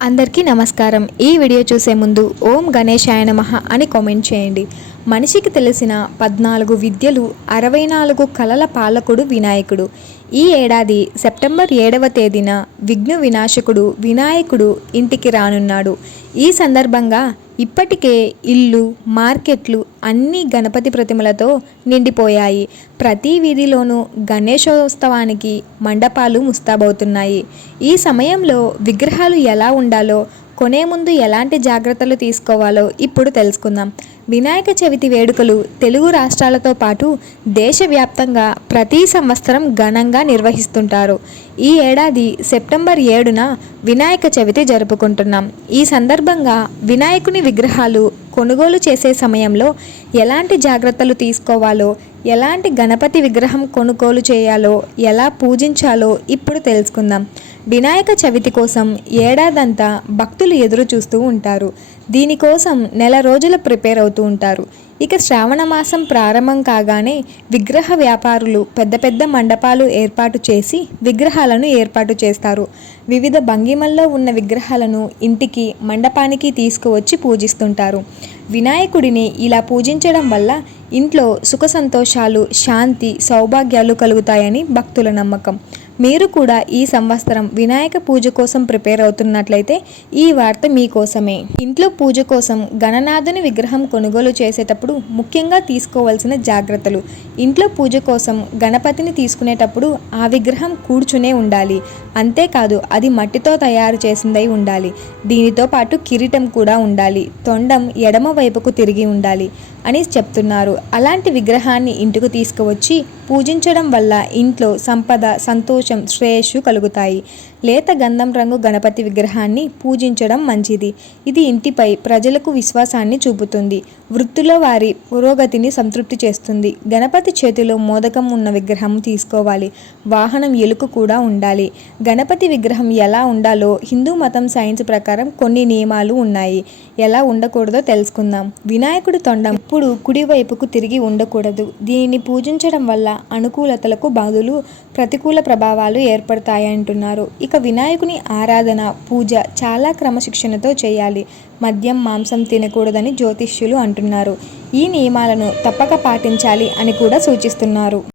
అందరికీ నమస్కారం. ఈ వీడియో చూసే ముందు ఓం గణేశాయ నమః అని కామెంట్ చేయండి. మనిషికి తెలిసిన 14 విద్యలు, 64 కళల పాలకుడు వినాయకుడు. ఈ ఏడాది సెప్టెంబర్ 7వ తేదీన విఘ్న వినాశకుడు వినాయకుడు ఇంటికి రానున్నాడు. ఈ సందర్భంగా ఇప్పటికే ఇల్లు, మార్కెట్లు అన్నీ గణపతి ప్రతిమలతో నిండిపోయాయి. ప్రతి వీధిలోనూ గణేశోత్సవానికి మండపాలు ముస్తాబవుతున్నాయి. ఈ సమయంలో విగ్రహాలు ఎలా ఉండాలో, కొనే ముందు ఎలాంటి జాగ్రత్తలు తీసుకోవాలో ఇప్పుడు తెలుసుకుందాం. వినాయక చవితి వేడుకలు తెలుగు రాష్ట్రాలతో పాటు దేశవ్యాప్తంగా ప్రతి సంవత్సరం ఘనంగా నిర్వహిస్తుంటారు. ఈ ఏడాది సెప్టెంబర్ 7న వినాయక చవితి జరుపుకుంటున్నాం. ఈ సందర్భంగా వినాయకుని విగ్రహాలు కొనుగోలు చేసే సమయంలో ఎలాంటి జాగ్రత్తలు తీసుకోవాలో, ఎలాంటి గణపతి విగ్రహం కొనుగోలు చేయాలో, ఎలా పూజించాలో ఇప్పుడు తెలుసుకుందాం. వినాయక చవితి కోసం ఏడాదంతా భక్తులు ఎదురు చూస్తూ ఉంటారు. దీనికోసం నెల రోజులు ప్రిపేర్ అవుతూ ఉంటారు. ఇక శ్రావణ మాసం ప్రారంభం కాగానే విగ్రహ వ్యాపారులు పెద్ద పెద్ద మండపాలు ఏర్పాటు చేసి విగ్రహాలను ఏర్పాటు చేస్తారు. వివిధ భంగిమల్లో ఉన్న విగ్రహాలను ఇంటికి, మండపానికి తీసుకువచ్చి పూజిస్తుంటారు. వినాయకుడిని ఇలా పూజించడం వల్ల ఇంట్లో సుఖ సంతోషాలు, శాంతి, సౌభాగ్యాలు కలుగుతాయని భక్తుల నమ్మకం. మీరు కూడా ఈ సంవత్సరం వినాయక పూజ కోసం ప్రిపేర్ అవుతున్నట్లయితే ఈ వార్త మీకోసమే. ఇంట్లో పూజ కోసం గణనాథుని విగ్రహం కొనుగోలు చేసేటప్పుడు ముఖ్యంగా తీసుకోవాల్సిన జాగ్రత్తలు. ఇంట్లో పూజ కోసం గణపతిని తీసుకునేటప్పుడు ఆ విగ్రహం కూర్చునే ఉండాలి. అంతేకాదు అది మట్టితో తయారు చేసిందై ఉండాలి. దీనితో పాటు కిరీటం కూడా ఉండాలి. తొండం ఎడమ వైపుకు తిరిగి ఉండాలి అని చెప్తున్నారు. అలాంటి విగ్రహాన్ని ఇంటికి తీసుకువచ్చి పూజించడం వల్ల ఇంట్లో సంపద, సంతోషం, శ్రేయస్సు కలుగుతాయి. లేత గంధం రంగు గణపతి విగ్రహాన్ని పూజించడం మంచిది. ఇది ఇంటిపై ప్రజలకు విశ్వాసాన్ని చూపుతుంది. వృత్తిలో వారి పురోగతిని సంతృప్తి చేస్తుంది. గణపతి చేతిలో మోదకం ఉన్న విగ్రహం తీసుకోవాలి. వాహనం ఎలుక కూడా ఉండాలి. గణపతి విగ్రహం ఎలా ఉండాలో హిందూ మతం సైన్స్ ప్రకారం కొన్ని నియమాలు ఉన్నాయి. ఎలా ఉండకూడదో తెలుసుకుందాం. వినాయకుడి తొండం ఎప్పుడు కుడివైపుకు తిరిగి ఉండకూడదు. దీనిని పూజించడం వల్ల అనుకూలతలకు బదులు ప్రతికూల ప్రభావాలు ఏర్పడతాయంటున్నారు. ఇక వినాయకుని ఆరాధన, పూజ చాలా క్రమశిక్షణతో చేయాలి. మద్యం, మాంసం తినకూడదని జ్యోతిష్యులు అంటున్నారు. ఈ నియమాలను తప్పక పాటించాలి అని కూడా సూచిస్తున్నారు.